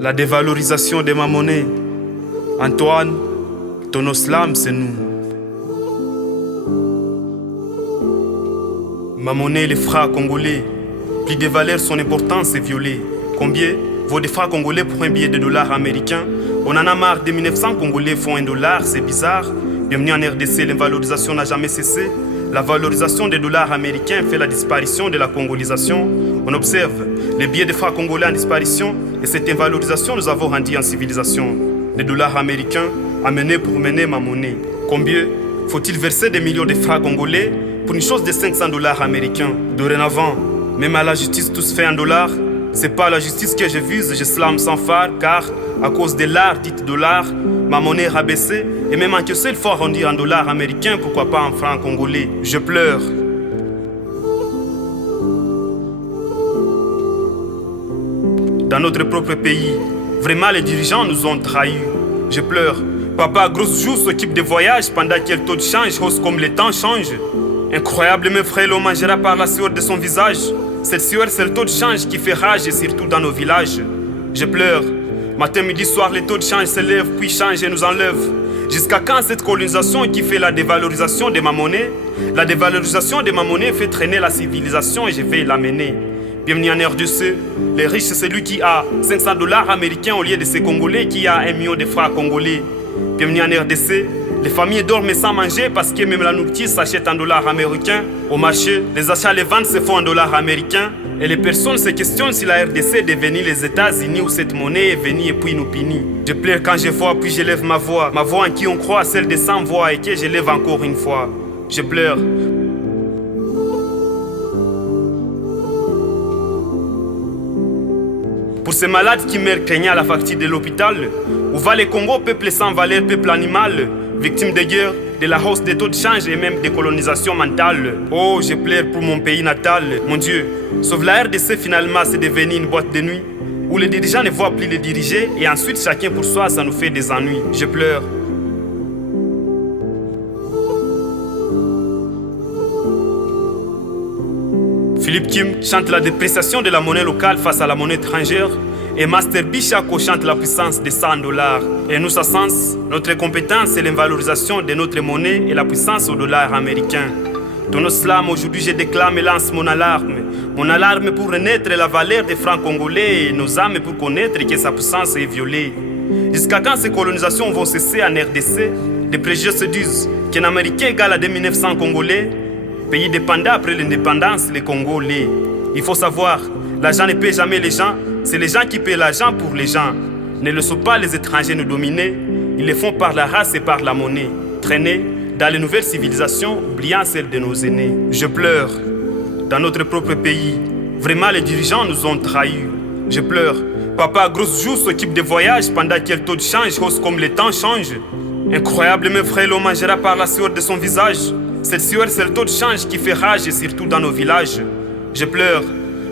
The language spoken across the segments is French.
La dévalorisation de ma monnaie. Antoine, ton slam, c'est nous. Ma monnaie, les francs congolais. Plus de valeur, son importance est violée. Combien vaut des francs congolais pour un billet de dollars américains? On en a marre des 1900 congolais font $1, c'est bizarre. Bienvenue en RDC, l'invalorisation n'a jamais cessé. La valorisation des dollars américains fait la disparition de la congolisation. On observe les billets de francs congolais en disparition et cette invalorisation nous avons rendu en civilisation. Les dollars américains amenés pour mener ma monnaie. Combien faut-il verser des millions de francs congolais pour une chose de $500 américains? Dorénavant, même à la justice tout se fait en dollars. C'est pas la justice que je vise, je slame sans phare car à cause de l'art dit dollar, ma monnaie est rabaissée et même encaissée, il faut arrondir en dollars américains, pourquoi pas en francs congolais. Je pleure. Dans notre propre pays, vraiment les dirigeants nous ont trahis. Je pleure. Papa grosse joue s'occupe des voyages pendant que le taux de change hausse comme le temps change. Incroyable, mes frères, l'on mangera par la sueur de son visage. Cette sueur, c'est le taux de change qui fait rage et surtout dans nos villages. Je pleure. Matin, midi, soir, les taux de change s'élèvent puis changent et nous enlèvent. Jusqu'à quand cette colonisation qui fait la dévalorisation de ma monnaie? La dévalorisation de ma monnaie fait traîner la civilisation et je vais l'amener. Bienvenue en RDC. Les riches, c'est celui qui a $500 américains au lieu de ces Congolais qui a 1 million de francs congolais. Bienvenue en RDC. Les familles dorment sans manger parce que même la nourriture s'achète en dollars américains. Au marché, les achats et les ventes se font en dollars américains. Et les personnes se questionnent si la RDC est devenue les États-Unis où cette monnaie est venue et puis nous punit. Je pleure quand je vois puis je lève ma voix en qui on croit, celle des 100 voix et que je lève encore une fois. Je pleure. Pour ces malades qui meurent craignant la facture de l'hôpital, où va les Congo, peuple sans valeur, peuple animal, victime de guerre, de la hausse des taux de change et même des colonisations mentales. Oh, je pleure pour mon pays natal. Mon Dieu, sauf la RDC finalement, c'est devenu une boîte de nuit, où les dirigeants ne voient plus les diriger et ensuite chacun pour soi, ça nous fait des ennuis. Je pleure. Philippe Kim chante la dépréciation de la monnaie locale face à la monnaie étrangère et Master Bichako chante la puissance des $100. Et nous, ça sens, notre compétence c'est l'invalorisation de notre monnaie et la puissance au dollar américain. Dans nos slams, aujourd'hui je déclame et lance mon alarme. Mon alarme pour renaître la valeur des francs congolais et nos âmes pour connaître que sa puissance est violée. Jusqu'à quand ces colonisations vont cesser en RDC? Les préjugés se disent qu'un Américain égale à 2900 Congolais. Pays dépendant après l'indépendance, les Congolais. Il faut savoir, l'argent ne paie jamais les gens, c'est les gens qui paient l'argent pour les gens. Ne laissons pas les étrangers nous dominer, ils le font par la race et par la monnaie. Traîner dans les nouvelles civilisations, oubliant celles de nos aînés. Je pleure. Dans notre propre pays, vraiment les dirigeants nous ont trahis. Je pleure. Papa grosse joue s'occupe des voyages pendant que le taux de change hausse comme le temps change. Incroyable, mes frères, l'on mangera par la sueur de son visage. Cette sueur, c'est le taux de change qui fait rage et surtout dans nos villages. Je pleure.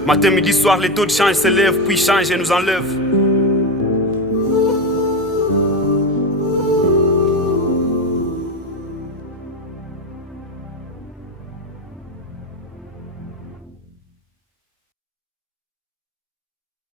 Matin, midi, soir, les taux de change s'élèvent puis changent et nous enlèvent.